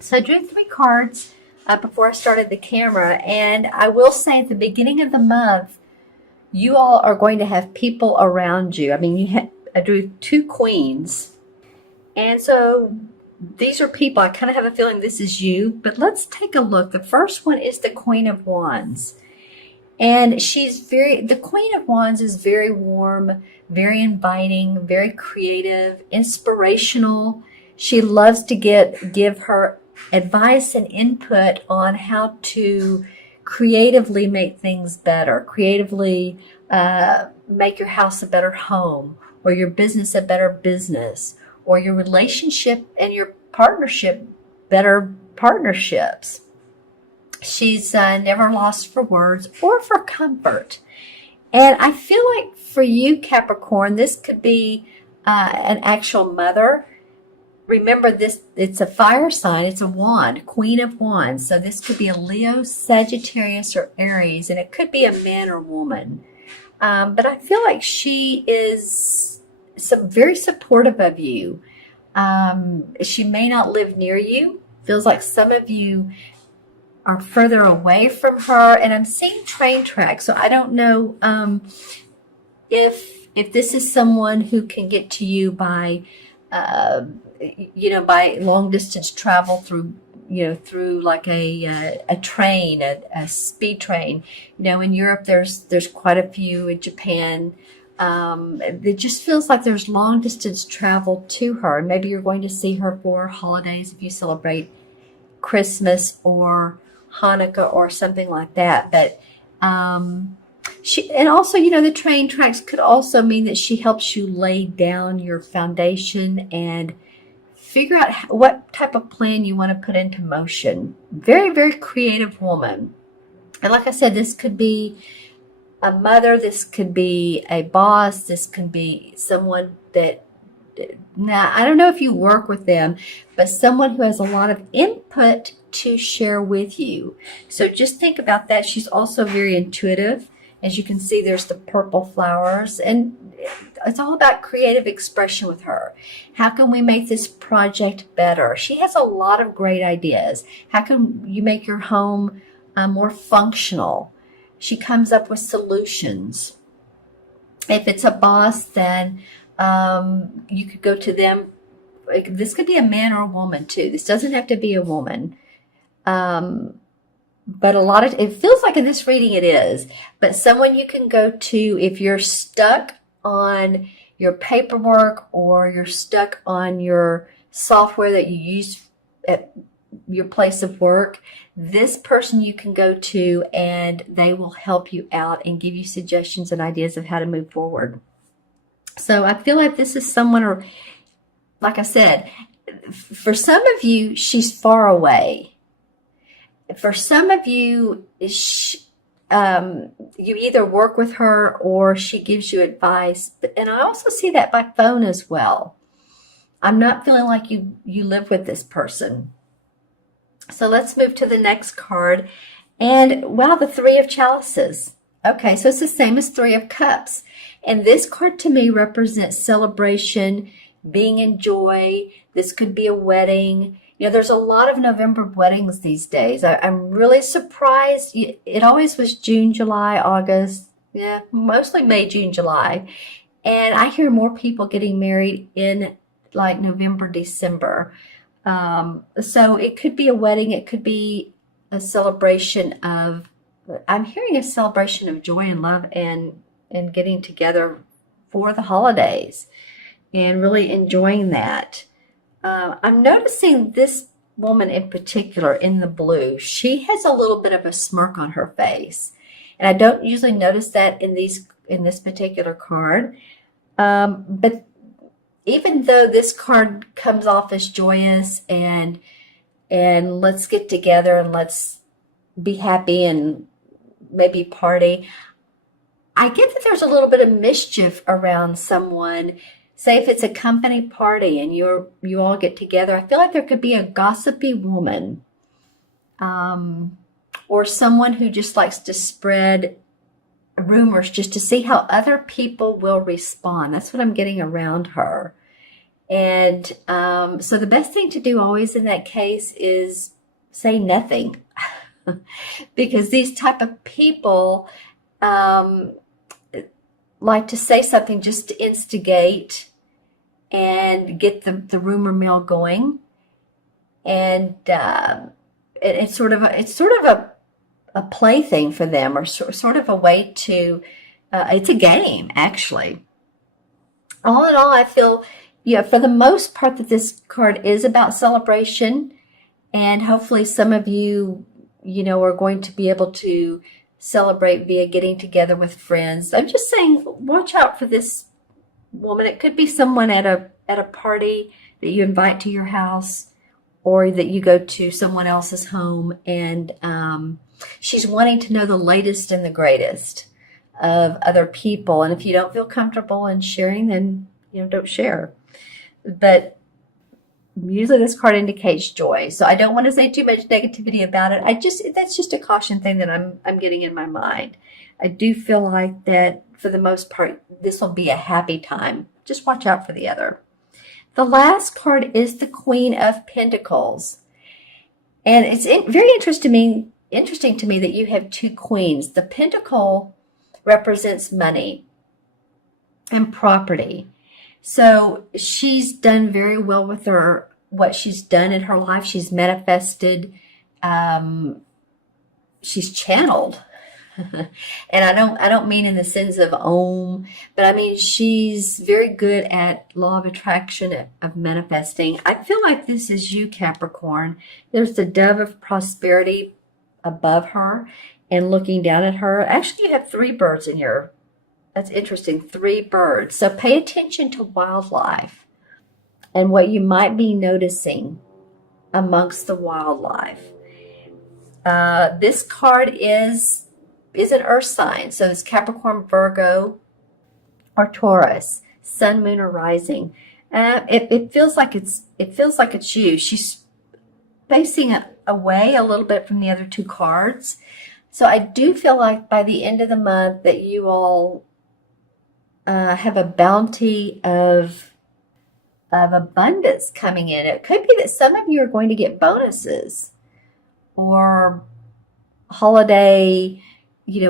So I drew 3 cards before I started the camera, and I will say at the beginning of the month, you all are going to have people around you. I mean, I drew 2 queens, and so these are people. I kind of have a feeling this is you, but let's take a look. The first one is the Queen of Wands. And the Queen of Wands is very warm, very inviting, very creative, inspirational. She loves to give her advice and input on how to creatively make things better, creatively make your house a better home, or your business a better business, or your relationship and your partnership better partnerships. She's never lost for words or for comfort. And I feel like for you, Capricorn, this could be an actual mother. Remember this, it's a fire sign, it's a wand, Queen of Wands. So this could be a Leo, Sagittarius, or Aries, and it could be a man or woman. But I feel like she is very supportive of you. She may not live near you. Feels like some of you are further away from her, and I'm seeing train tracks. So I don't know if this is someone who can get to you by by long distance travel through like a train, a speed train. In Europe there's quite a few. In Japan, it just feels like there's long distance travel to her. Maybe you're going to see her for holidays if you celebrate Christmas or Hanukkah or something like that. But and also, the train tracks could also mean that she helps you lay down your foundation and figure out what type of plan you want to put into motion. Very, very creative woman. And like I said, this could be a mother, this could be a boss, this could be someone that, now I don't know if you work with them, but someone who has a lot of input to share with you. So just think about that. She's also very intuitive. As you can see, there's the purple flowers, and it's all about creative expression with her. How can we make this project better? She has a lot of great ideas. How can you make your home more functional? She comes up with solutions. If it's a boss, then you could go to them. This could be a man or a woman too. This doesn't have to be a woman. But it feels like in this reading it is, but someone you can go to if you're stuck on your paperwork or you're stuck on your software that you use at your place of work. This person you can go to, and they will help you out and give you suggestions and ideas of how to move forward. So I feel like this is someone, or like I said, for some of you, she's far away. For some of you, you either work with her or she gives you advice. And I also see that by phone as well. I'm not feeling like you live with this person. So let's move to the next card. And wow, the Three of Chalices. Okay, so it's the same as Three of Cups. And this card to me represents celebration, being in joy. This could be a wedding. There's a lot of November weddings these days. I'm really surprised. It always was June, July, August. Yeah, mostly May, June, July. And I hear more people getting married in like November, December. So it could be a wedding. It could be a celebration of, I'm hearing a celebration of joy and love and getting together for the holidays and really enjoying that. I'm noticing this woman in particular in the blue. She has a little bit of a smirk on her face. And I don't usually notice that in this particular card. But even though this card comes off as joyous and let's get together and let's be happy and maybe party, I get that there's a little bit of mischief around someone. Say if it's a company party and you all get together, I feel like there could be a gossipy woman, or someone who just likes to spread rumors just to see how other people will respond. That's what I'm getting around her. And so the best thing to do always in that case is say nothing. Because these type of people um, like to say something just to instigate and get the rumor mill going. And it's sort of a plaything for them, or sort of a way to, it's a game, actually. All in all, I feel, for the most part, that this card is about celebration. And hopefully some of you, are going to be able to celebrate via getting together with friends. I'm just saying, watch out for this woman. It could be someone at a party that you invite to your house, or that you go to someone else's home, and she's wanting to know the latest and the greatest of other people. And if you don't feel comfortable in sharing, then don't share. But usually this card indicates joy, so I don't want to say too much negativity about it. That's just a caution thing that I'm getting in my mind. I do feel like that for the most part this will be a happy time. Just watch out for the other. The last card is the Queen of Pentacles, and it's very interesting to me that you have two queens. The pentacle represents money and property. So she's done very well with what she's done in her life. She's manifested, she's channeled. And I don't mean in the sense of Om, but I mean she's very good at law of attraction, of manifesting. I feel like this is you, Capricorn. There's the dove of prosperity above her and looking down at her. Actually, you have three birds in your, that's interesting, three birds. So pay attention to wildlife and what you might be noticing amongst the wildlife. This card is an earth sign. So it's Capricorn, Virgo, or Taurus, sun, moon, or rising. It feels like it's you. She's facing away a little bit from the other two cards. So I do feel like by the end of the month that you all have a bounty of abundance coming in. It could be that some of you are going to get bonuses or holiday,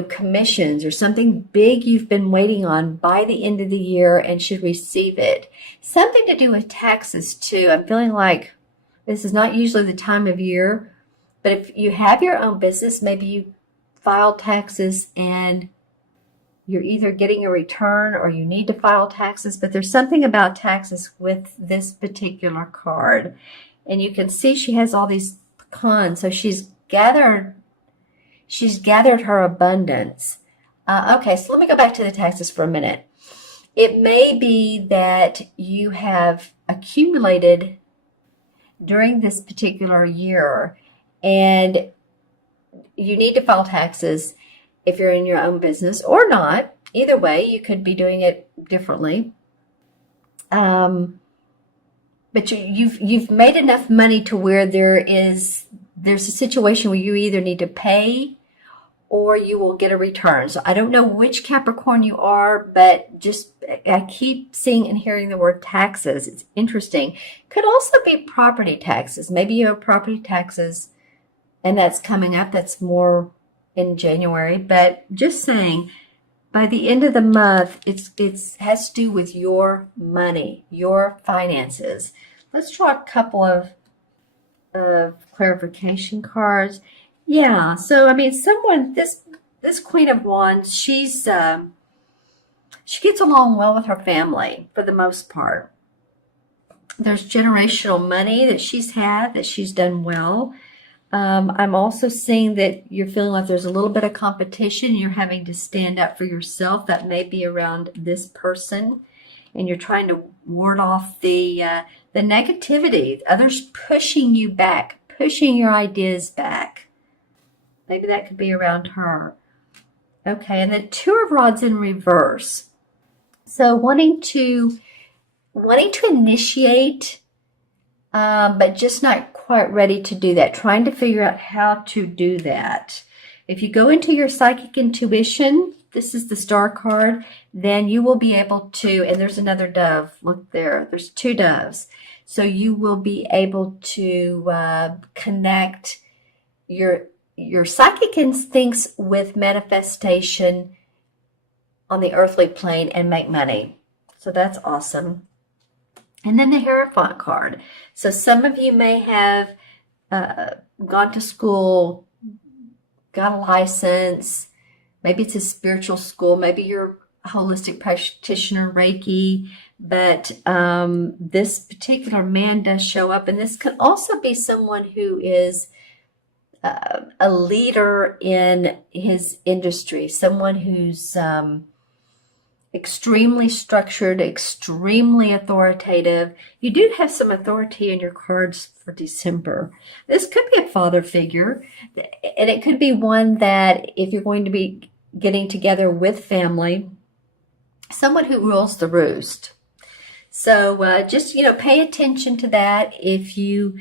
commissions, or something big you've been waiting on by the end of the year and should receive it. Something to do with taxes too. I'm feeling like this is not usually the time of year, but if you have your own business, maybe you filed taxes and you're either getting a return or you need to file taxes, but there's something about taxes with this particular card. And you can see she has all these pecans, so she's gathered her abundance. Okay, so let me go back to the taxes for a minute. It may be that you have accumulated during this particular year and you need to file taxes if you're in your own business or not. Either way, you could be doing it differently. But you've made enough money to where there's a situation where you either need to pay or you will get a return. So I don't know which Capricorn you are, but I keep seeing and hearing the word taxes. It's interesting. Could also be property taxes. Maybe you have property taxes and that's coming up. That's more in January. But just saying, by the end of the month, it has to do with your money, your finances. Let's draw a couple of clarification cards. Yeah, so I mean, this Queen of Wands, she gets along well with her family for the most part. There's generational money that she's had, that she's done well. I'm also seeing that you're feeling like there's a little bit of competition. You're having to stand up for yourself. That may be around this person, and you're trying to ward off the negativity, others pushing you back, pushing your ideas back. Maybe that could be around her. Okay, and the Two of Rods in reverse. So wanting to initiate, but just not quite ready to do that. Trying to figure out how to do that. If you go into your psychic intuition, this is the star card, then you will be able to, and there's another dove. Look there. There's two doves. So you will be able to connect your psychic instincts with manifestation on the earthly plane and make money. So that's awesome. And then the Hierophant card. So some of you may have gone to school, got a license. Maybe it's a spiritual school. Maybe you're a holistic practitioner, Reiki. But this particular man does show up. And this could also be someone who is a leader in his industry, someone who's extremely structured, extremely authoritative. You do have some authority in your cards for December. This could be a father figure, and it could be one that if you're going to be getting together with family, someone who rules the roost. So just, pay attention to that. If you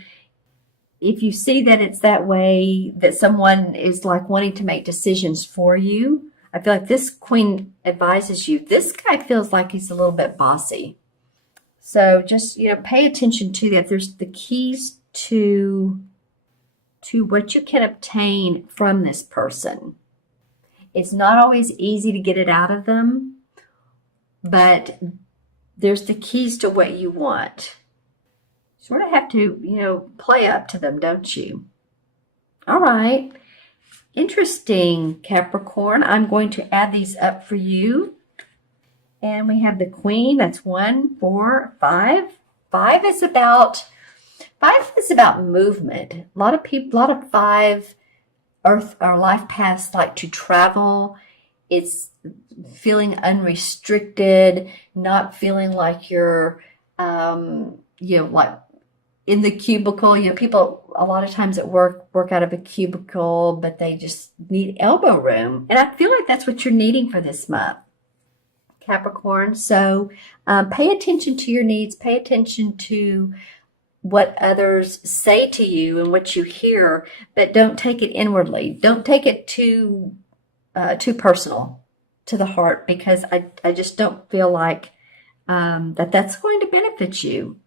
see that it's that way, that someone is like wanting to make decisions for you, I feel like this queen advises you. This guy feels like he's a little bit bossy. So just, pay attention to that. There's the keys to what you can obtain from this person. It's not always easy to get it out of them, but there's the keys to what you want. Sort of have to, play up to them, don't you? All right. Interesting, Capricorn. I'm going to add these up for you. And we have the Queen. That's 1, 4, 5. Five is about movement. A lot of 5 Earth or life paths like to travel. It's feeling unrestricted, not feeling like you're, like in the cubicle. People a lot of times at work out of a cubicle, but they just need elbow room. And I feel like that's what you're needing for this month, Capricorn. So pay attention to your needs. Pay attention to what others say to you and what you hear, but don't take it inwardly. Don't take it too personal to the heart, because I just don't feel like that's going to benefit you.